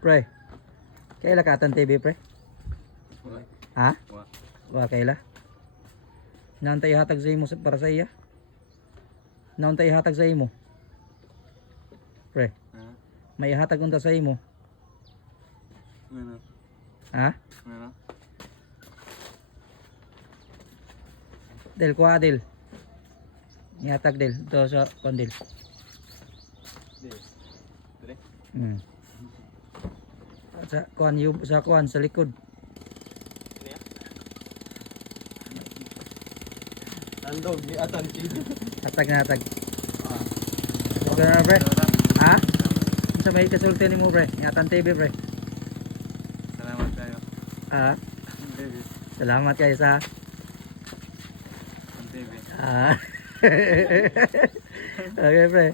Pre. Kaila ka atan TV pre? Wala. Ha? Wala. Wa kaila. Nantay hatag sa imo para sa iya. Nantay hatag sa imo. Pre. Ha? May hatag unta sa imo. Ano? Ha? Ano? Del kuha del. Ihatag del. Ito sa kondil. Di. Dire. Sa kuan sa kuan sa likod. Andog di atan TV. Hatag na hatag. Okay na pre. Ha? Sa may kasulti ni mo pre. Ingatan TV pre. Salamat kayo. Ah, Baby. salamat kayo sa Ang TV. ah. Okay pre.